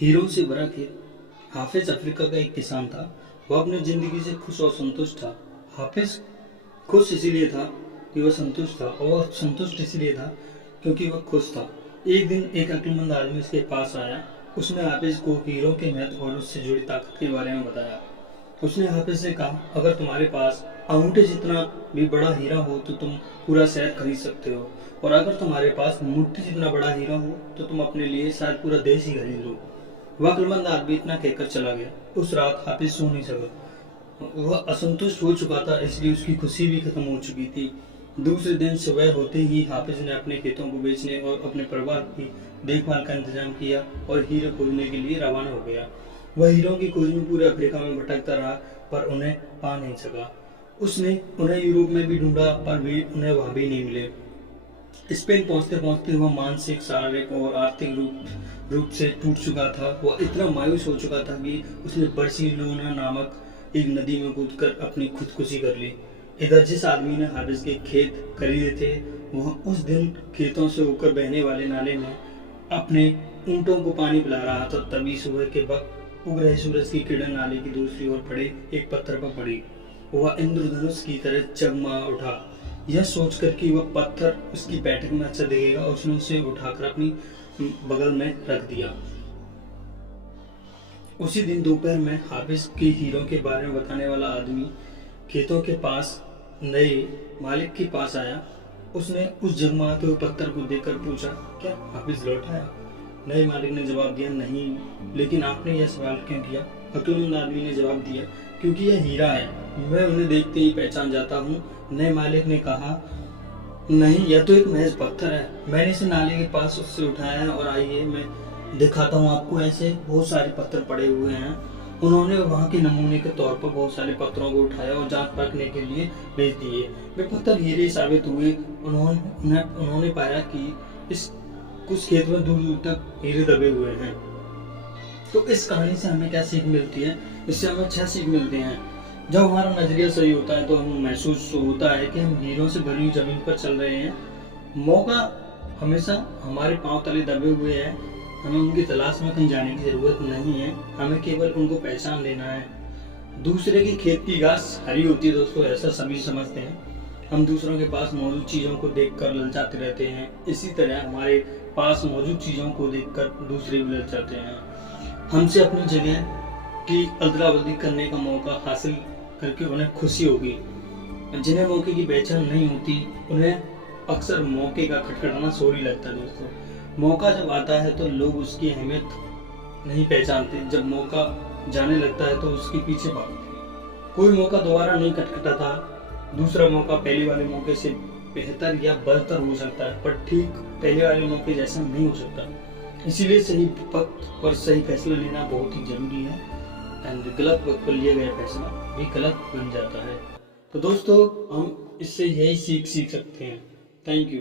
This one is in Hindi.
हीरो से भरा खेत। हाफिज अफ्रीका का एक किसान था। वह अपनी जिंदगी से खुश और संतुष्ट था। हाफिज खुश इसीलिए था कि वह संतुष्ट था, और वह संतुष्ट इसलिए था क्योंकि वह खुश था। एक दिन एक अक्लमंद आदमी उसके पास आया। उसने हाफिज को हीरो के महत्व और उससे जुड़ी ताकत के बारे में बताया। उसने हाफिज से कहा, अगर तुम्हारे पास अंगूठे जितना भी बड़ा हीरा हो तो तुम पूरा शहर खरीद सकते हो, और अगर तुम्हारे पास मुट्ठी जितना बड़ा हीरा हो तो तुम अपने लिए शायद पूरा देश ही खरीद लो। वह अक्लमंद आदमी इतना कहकर चला गया। उस रात हाफिज सो नहीं सका। वह असंतुष्ट हो चुका था, इसलिए उसकी खुशी भी खत्म हो चुकी थी। दूसरे दिन सुबह होते ही हाफिज ने अपने खेतों को बेचने और अपने परिवार की देखभाल का इंतजाम किया और हीरे खोजने के लिए रवाना हो गया। वह हीरों की खोज में पूरे अफ्रीका में भटकता रहा, पर उन्हें पा नहीं सका। उसने उन्हें यूरोप में भी ढूंढा, पर भी उन्हें वहां भी नहीं मिले। स्पेन पहुंचते पहुंचते वह मानसिक, शारीरिक और आर्थिक रूप से टूट चुका था। वह इतना मायूस हो चुका था कि उसने बार्सिलोना नामक एक नदी में कूदकर अपनी खुदकुशी कर ली। इधर जिस आदमी ने हाफिज के खेत खरीदे थे, वह उस दिन खेतों से होकर बहने वाले नाले में अपने ऊंटों को पानी पिला रहा था। तभी सुबह के वक्त उग रहे सूरज की किरण नाले की दूसरी ओर पड़े एक पत्थर पर पड़ी। वह इंद्रधनुष की तरह जगमगा उठा। यह सोचकर कि वह पत्थर उसकी बैठक में अच्छा दिखेगा, उसने उसे उठाकर अपनी बगल में रख दिया। उसी दिन दोपहर में हाफिज के हीरो के बारे में बताने वाला आदमी खेतों के पास नए मालिक के पास आया। उसने उस जगमगाते हुए पत्थर को देखकर पूछा, क्या हाफिज लौट आया? नए मालिक ने जवाब दिया, नहीं। लेकिन आपने यह सवाल क्यों किया? अक्लमंद आदमी ने जवाब दिया, क्योंकि यह हीरा है, मैं उन्हें देखते ही पहचान जाता हूँ। नए मालिक ने कहा, नहीं, यह तो एक महज पत्थर है। मैंने इसे नाले के पास उससे उठाया है, और आइए मैं दिखाता हूँ आपको। ऐसे बहुत सारे पत्थर पड़े हुए हैं। उन्होंने वहाँ के नमूने के तौर पर बहुत सारे पत्थरों को उठाया और जांच परखने के लिए भेज दिए। वे पत्थर हीरे साबित हुए। उन्होंने पाया कि इस कुछ खेत में दूर दूर तक हीरे दबे हुए हैं। तो इस कहानी से हमें क्या सीख मिलती है? इससे हमें 6 सीख मिलते हैं। जब हमारा नजरिया सही होता है तो हमें महसूस होता है कि हम हीरों से भरी हुई जमीन पर चल रहे हैं। मौका हमेशा हमारे पांव तले दबे हुए हैं। हमें उनकी तलाश में कहीं जाने की जरूरत नहीं है, हमें केवल उनको पहचान लेना है। दूसरे की खेत की घास हरी होती है दोस्तों, ऐसा सभी समझते हैं। हम दूसरों के पास मौजूद चीजों को देखकर ललचाते रहते हैं। इसी तरह हमारे पास मौजूद चीजों को देखकर दूसरे भी ललचाते हैं। हमसे अपनी जगह की अदला बदली करने का मौका हासिल करके उन्हें खुशी होगी। जिन्हें मौके की पहचान नहीं होती, उन्हें अक्सर मौके का खटखटाना शोर ही लगता है दोस्तों। मौका जब आता है तो लोग उसकी अहमियत नहीं पहचानते। जब मौका जाने लगता है तो उसके पीछे भागते। कोई मौका दोबारा नहीं खटखटाता। दूसरा मौका पहले वाले मौके से बेहतर या बदतर हो सकता है, पर ठीक पहले वाले मौके जैसा नहीं हो सकता। इसीलिए सही वक्त पर सही फैसला लेना बहुत ही जरूरी है। एंड गलत वक्त पर लिया गया फैसला भी गलत बन जाता है। तो दोस्तों, हम इससे यही सीख सकते हैं। Thank you.